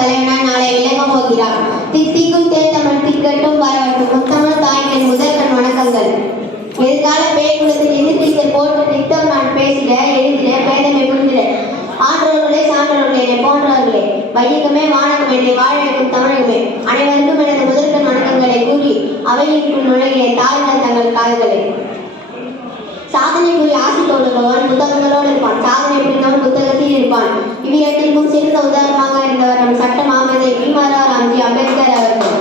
தலைவனாய் நாளை விளங்க போகிறார். தித்திக்கும் தேர்தமிழ் திக்கட்டும் வரவட்டும் முத்தமிழ் தாய்கள் முதற்கண் வணக்கங்கள். எதிர்கால பேய்குலத்தில் எதிர்த்தீர்கள் போன்ற நித்தம் நான் பேசிட எழுதிட பேதமை புரிந்திட ஆன்றோர்களே சான்றோர்களே போன்றவர்களே வையகமே வானகம் என்னை வாழ வைக்கும் தமிழகமே அனைவருக்கும் எனது முதற்கண் வணக்கங்களை கூறி அவையிற்குள் நுழைய தாழ்ந்த தங்கள் கால்களை. சாதனை புரிய ஆசை தோடுகிறவன் புத்தகங்களோடு இருப்பான், சாதனை புரிந்தவன் புத்தகத்தில் இருப்பான். இவ்விரத்திற்கும் சிறந்த உதாரணமாக இருந்தவர் நம் சட்ட மாமேதை பீம்ராவ் ராம்ஜி அம்பேத்கர் அவர்கள்.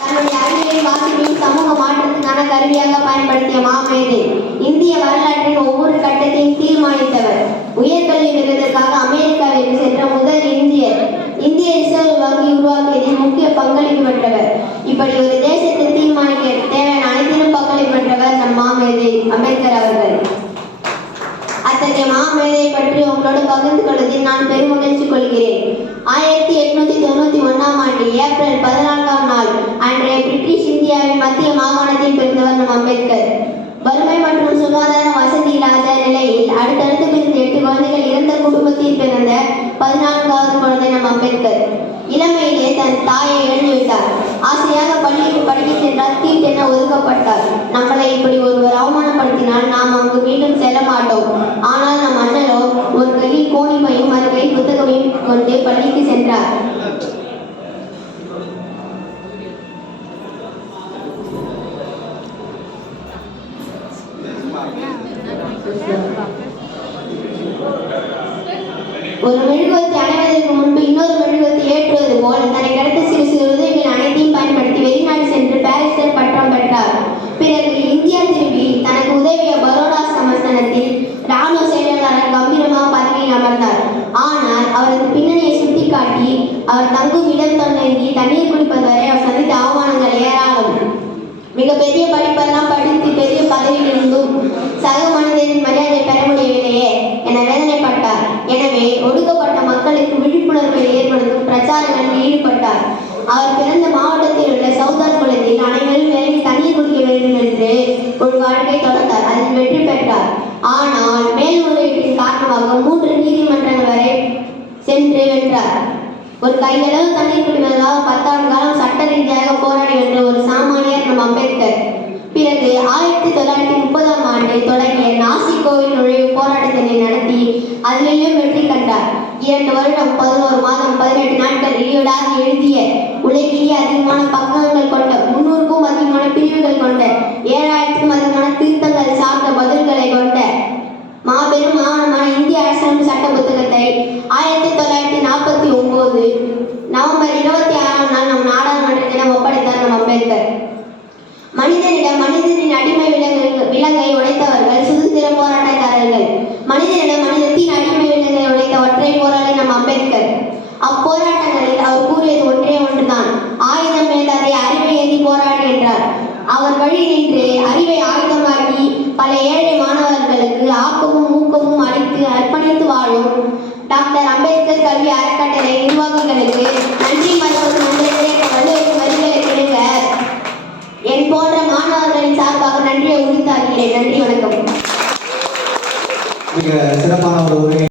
தன்னுடைய அறிவியல் வாசிப்பையும் சமூக மாற்றத்துக்கான கருவியாக பயன்படுத்திய மாமேதை இந்திய வரலாற்றின் ஒவ்வொரு கட்டத்தையும் தீர்மானித்தவர். உயர்கல்வி பெறுவதற்காக அமெரிக்காவிற்கு சென்ற முதல் இந்தியர். இந்திய ரிசர்வ் வங்கி உருவாக்கியதில் முக்கிய பங்களிப்பு பெற்றவர். இப்படி ஒரு தேசத்தை தீர்மானிக்க தேவையான அனைத்திலும் பங்களிப்பு பெற்றவர் நம் மாமேதை அம்பேத்கர் அவர்கள். அத்தகைய மாமேதை பற்றி உங்களோடு பகிர்ந்து கொள்வதில் நான் பெருமகிழ்ச்சி கொள்கிறேன். 1891ஆம் ஆண்டு ஏப்ரல் 14ஆம் நாள் அன்றைய பிரிட்டிஷ் இந்தியாவின் மத்திய மாகாணத்தில் பிறந்தவர் நம் அம்பேத்கர். வறுமை மற்றும் சுகாதார வசதி இல்லாத நிலையில் அடுத்தடுத்து பிறந்த 8 குழந்தைகள் இறந்த குடும்பத்தில் பிறந்த 14வது குழந்தை நம் அம்பேத்கர். இளமையிலே தன் தாயை இழந்துவிட்டார். ஆசையாக பள்ளிக்கு படிக்க சென்றால் தீட்டென ஒதுக்கப்பட்டார். நம்மளை இப்படி ஒருவர் அவமானப்படுத்தினால் நாம் அங்கு மீண்டும் செல்ல மாட்டோம். ஆனால் நம் அண்ணலோ ஒரு கையில் கோணிமையும் மறு கையில் புத்தகமையும் கொண்டு பள்ளிக்கு சென்றார். ஒரு மெழுகுவர்த்தி அணைவதற்கு முன்பு இன்னொரு மெழுகுவர்த்தி ஏற்றுவது போல் தனக்கு கிடைத்த சிறு சிறு உதவிகள் அனைத்தையும் பயன்படுத்தி வெளிநாடு சென்று பாரிஸ்டர் பட்டம் பெற்றார். பிறகு இந்தியா திரும்பி தனக்கு உதவிய பரோடா சமஸ்தானத்தில் ராணுவ செயலாளராக கம்பீரமாக பதவியில் அமர்ந்தார். ஆனால் அவரது பின்னணியை சுட்டிக்காட்டி அவர் தங்கும் இடம் தொடங்கி தண்ணீர் குடிப்பது வரை அவர் சந்தித்த அவமானங்கள் ஏராளம். மிகப்பெரிய படிப்பெல்லாம் படித்து பெரிய பதவியில் இருந்தும் சக மனிதனின் மரியாதை பெற முடியவில்லையே என வேதனைப்பட்டார். எனவே ஒடுக்கப்பட்ட மக்களுக்கு விழிப்புணர்வை ஏற்படுத்தும் பிரச்சாரங்களில் ஈடுபட்டார். அவர் பிறந்த மாவட்டத்தில் உள்ள சவுதார் குளத்தில் அனைவரும் இறங்கி தண்ணீர் குடிக்க வேண்டும் என்று ஒரு வாழ்க்கை தொடர்ந்தார். அதில் வெற்றி பெற்றார். ஆனால் மேல்முறையீட்டின் காரணமாக 3 நீதிமன்றங்கள் வரை சென்று வென்றார். ஒரு கையளவு தண்ணீர் குடிப்பதற்காக 10 ஆண்டு காலம் சட்ட ரீதியாக போராடி வென்ற ஒரு சாமானியர் நம் அம்பேத்கர். பிறகு 1930ஆம் ஆண்டு தொடங்கிய நாசி கோவில் நுழைவு போராட்டத்தினை நடத்தி அதிலும் வெற்றி கண்டார். 2 வருடம் 11 மாதம் 18 நாட்கள் இடைவிடாது எழுதிய உலகிலேயே அதிகமான பக்கங்கள் கொண்ட 300க்கும் அதிகமான பிரிவுகள் கொண்ட 7000க்கும் அதிகமான திருத்தங்கள் சார்ந்த பதில்களை கொண்ட மாபெரும் ஆவணமான இந்திய அரசியலமைப்பு சட்ட புத்தகத்தை 1949 நவம்பர் 26ஆம் நாள் நம் நாடாளுமன்றத்திடம் ஒப்படைத்தார் நம் அம்பேத்கர். மனிதனின் அடிமை விலங்கை உடைத்தவர்கள் சுதந்திர போராட்டக்காரர்கள். மனிதனிடம் மனிதத்தின் அடிமை விலங்கை உடைத்த ஒற்றை போராளி நம் அம்பேத்கர். அப்போராட்டங்களில் அவர் கூறியது ஒன்றே ஒன்றுதான், ஆயுதம் வேண்டாதே அறிவை ஏந்தி போராடு என்றார். அவர் வழி நின்று அறிவை ஆயுதமாக்கி பல ஏழை மாணவர்களுக்கு ஆக்கமும் ஊக்கமும் அளித்து அர்ப்பணித்து வாழும் டாக்டர் அம்பேத்கர் கல்வி அறக்கட்டளை நிர்வாகிகளுக்கு நன்றி மற்றும் வலுவைக்கும் வரிகளை கிடைக்க என் போன்ற மாணவர்களின் சார்பாக நன்றியை உரித்தாகிறேன். நன்றி, வணக்கம். மிக சிறப்பான ஒரு உரை